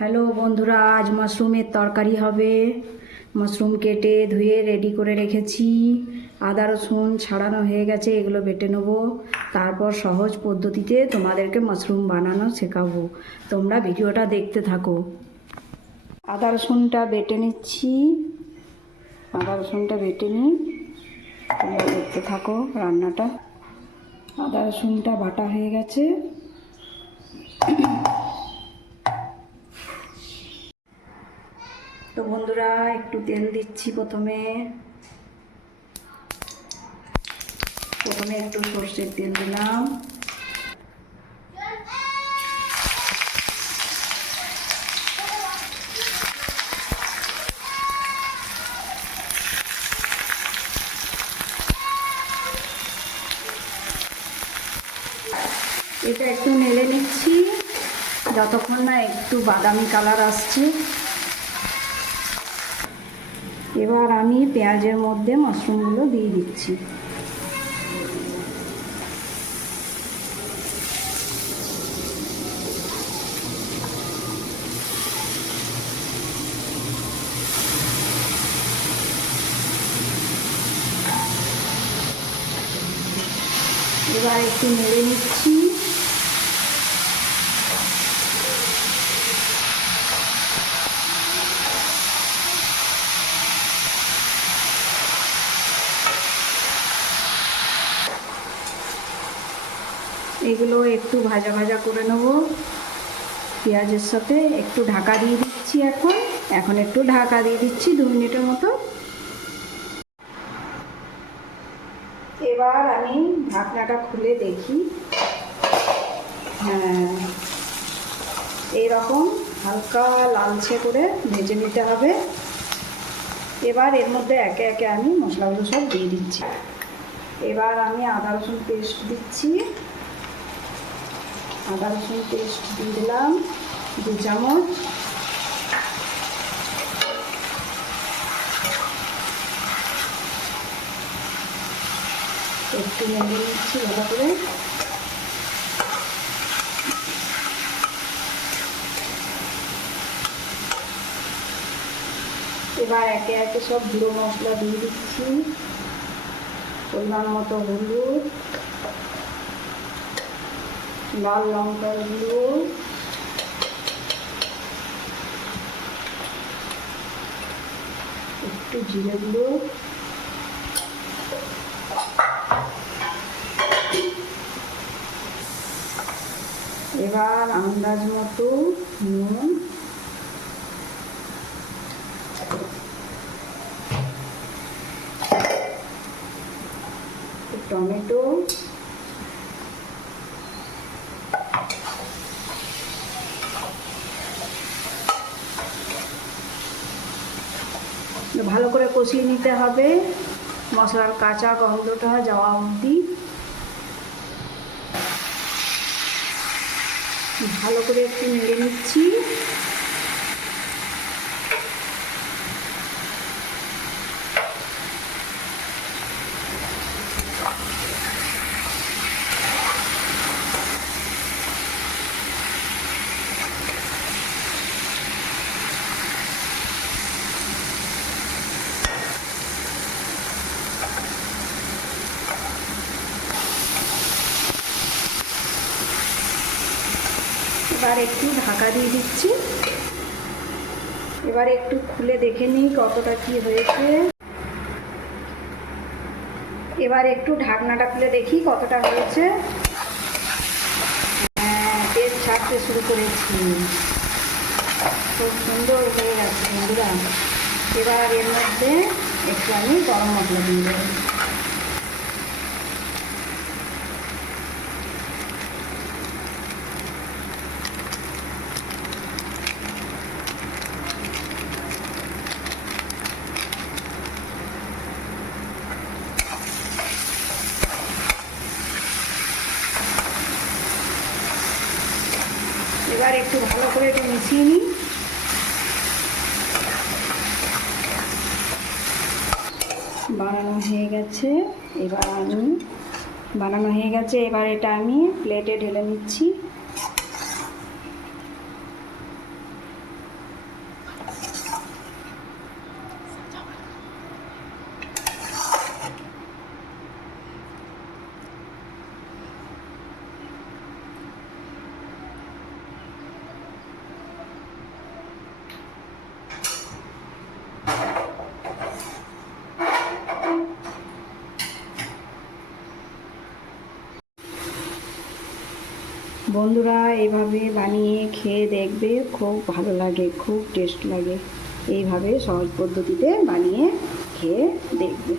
Hello বন্ধুরা, আজ মাশরুমের তরকারি হবে। মাশরুম কেটে ধুয়ে রেডি করে রেখেছি। আদা রসুন ছাড়ানো হয়ে গেছে, এগুলো বেটে নেবো। তারপর সহজ পদ্ধতিতে তোমাদেরকে মাশরুম বানানো শেখাবো। তোমরা ভিডিওটা দেখতে থাকো। আদা রসুনটা বেটে নিচ্ছি। আদা রসুনটা বেটে নিই, তোমরা দেখতে থাকো রান্নাটা। আদা রসুনটা বাটা হয়ে গেছে। তো বন্ধুরা, একটু তেল দিচ্ছি। প্রথমে একটু সর্ষের তেল দিলাম। এটা একটু নেড়ে নিচ্ছি যতক্ষণ না একটু বাদামি কালার আসছে। এবার আমি পেঁয়াজের মধ্যে মাশরুমগুলো দিয়ে দিচ্ছি। এবার একটু নেড়ে নিচ্ছি। এগুলো একটু ভাজা ভাজা করে নেব পেঁয়াজের সাথে। একটু ঢাকা দিয়ে দিচ্ছি। এখন একটু ঢাকা দিয়ে দিচ্ছি 2 মিনিটের মতো। এবার আমি ঢাকনাটা খুলে দেখি। হ্যাঁ, এইরকম হালকা লালচে করে ভেজে নিতে হবে। এবার এর মধ্যে একে একে আমি মশলাগুলো সব দিয়ে দিচ্ছি। এবার আমি আদা রসুন পেস্ট দিচ্ছি। আদা রসুন পেস্ট দিয়ে দিলাম 2 চামচ। একটু নেড়ে নিচ্ছি ভালো করে। এবার একে একে সব গুঁড়ো মশলা দিয়ে দিচ্ছি। পরিমাণ মতো হলুদ, লাল লঙ্কার গুঁড়ো, একটু জিরে গুঁড়ো, এবার আন্দাজ মতো নুন, টমেটো, ভালো করে কষিয়ে নিতে হবে মশলার কাঁচা গন্ধটা যাওয়া অবধি। ভালো করে একটু নেড়ে নিচ্ছি। এবার একটু ঢাকা দিয়ে দিচ্ছি। এবার একটু খুলে দেখে নিই কতটা কি হয়েছে। এবার একটু ঢাকনাটা খুলে দেখি কতটা হয়েছে। হ্যাঁ, তেল ছাড়তে শুরু করেছি। খুব সুন্দর হয়ে গেছে বন্ধুরা। এবার এর মধ্যে একটু আমি গরম মশলা দিয়ে দেবো। এবার একটু ভালো করে একটু মিশিয়ে নিই। বানানো হয়ে গেছে। এবার এটা আমি প্লেটে ঢেলে নিচ্ছি। বন্ধুরা এইভাবে বানিয়ে খেয়ে দেখবে, খুব ভালো লাগে, খুব টেস্ট লাগে। এইভাবে সহজ পদ্ধতিতে বানিয়ে খেয়ে দেখবে।